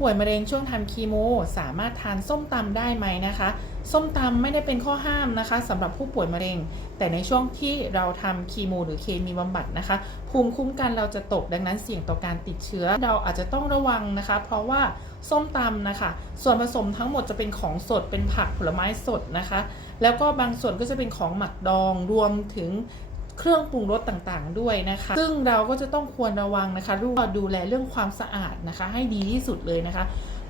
ป่วยมะเร็งช่วงทำคีโม สามารถทานส้มตำได้ไหมนะคะ ส้มตำไม่ได้เป็นข้อห้ามนะคะสำหรับผู้ป่วยมะเร็ง แต่ในช่วงที่เราทำคีโม หรือเคมีบำบัดนะคะ ภูมิคุ้มกันเราจะตกดังนั้นเสี่ยงต่อการติดเชื้อ เราอาจจะต้องระวังนะคะ เพราะว่าส้มตำนะคะ ส่วนผสมทั้งหมดจะเป็นของสดเป็นผักผลไม้สดนะคะ แล้วก็บางส่วนก็จะเป็นของหมักดองรวมถึง เครื่องปรุงรสต่างๆ ด้วยนะคะ ซึ่งเราก็จะต้องควรระวังนะคะรูดูแลเรื่องความสะอาดนะคะ ให้ดีที่สุดเลยนะคะ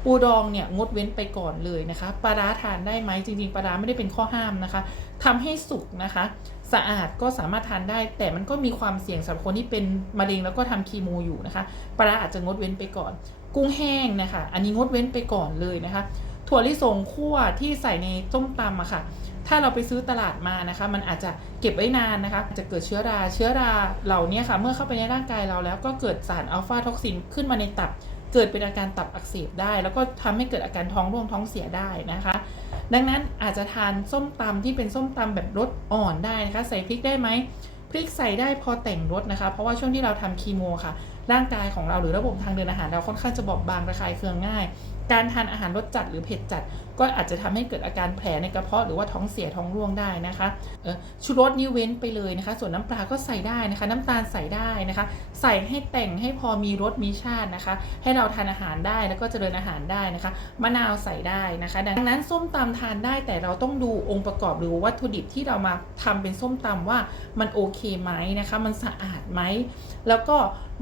ปูดองเนี่ยงดเว้นไปก่อนเลยนะคะปลาร้าทานได้ไหมจริงๆปลาร้าไม่ได้เป็นข้อห้ามนะคะทำให้สุกนะคะ สะอาดก็สามารถทานได้ แต่มันก็มีความเสี่ยงสำหรับคนที่เป็นมะเร็งแล้วก็ทำคีโมอยู่นะคะปลาร้าอาจจะงดเว้นไปก่อน กุ้งแห้งนะคะ อันนี้งดเว้นไปก่อนเลยนะคะ ถั่วลิสงคั่วที่ใส่ในส้มตำอะค่ะ ถ้าเราไปซื้อตลาดมานะคะ มันอาจจะเก็บไว้นานนะคะ จะเกิดเชื้อรา เชื้อราเหล่านี้ค่ะ เมื่อเข้าไปในร่างกายเราแล้วก็เกิดสารอัลฟาท็อกซินขึ้นมาในตับ เกิดเป็นอาการตับอักเสบได้ แล้วก็ทำให้เกิดอาการท้องร่วงท้องเสียได้นะคะ ดังนั้นอาจจะทานส้มตำที่เป็นส้มตำแบบรสอ่อนได้นะคะ ใส่พริกได้ไหมพริกใส่ได้พอแต่งรสนะคะ เพราะว่าช่วงที่เราทำคีโมค่ะ ร่างกายของเราหรือระบบทางเดินอาหารเราค่อนข้างจะบอบบางระคายเคืองง่าย การทานอาหารรสจัดหรือเผ็ดจัด ก็อาจจะทำให้เกิดอาการแผลในกระเพาะหรือว่าท้องเสียท้องร่วงได้นะคะชูรสนี่เว้นไปเลยนะคะ ส่วนน้ำปลาก็ใส่ได้นะคะ น้ำตาลใส่ได้นะคะ ใส่ให้แต่งให้พอมีรสมีชาตินะคะ ให้เราทานอาหารได้แล้วก็เจริญอาหารได้นะคะ มะนาวใส่ได้นะคะ ดังนั้นส้มตำทานได้แต่เราต้องดูองค์ประกอบหรือวัตถุดิบที่เรามาทำเป็นส้มตำว่ามันโอเคไหมนะคะ มันสะอาดไหมแล้วก็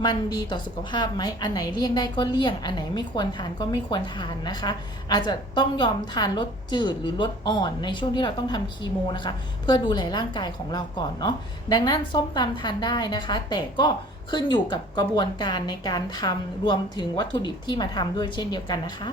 มันดีต่อสุขภาพไหมอันไหนเลี่ยงได้ก็เลี่ยง อันไหนไม่ควรทานก็ไม่ควรทานนะคะ อาจจะต้องยอมทานลดจืดหรือลดอ่อนในช่วงที่เราต้องทำคีโมนะคะ เพื่อดูแลร่างกายของเราก่อนเนาะดังนั้นส้มตำทานได้นะคะ แต่ก็ขึ้นอยู่กับกระบวนการในการทำรวมถึงวัตถุดิบที่มาทำด้วยเช่นเดียวกันนะคะ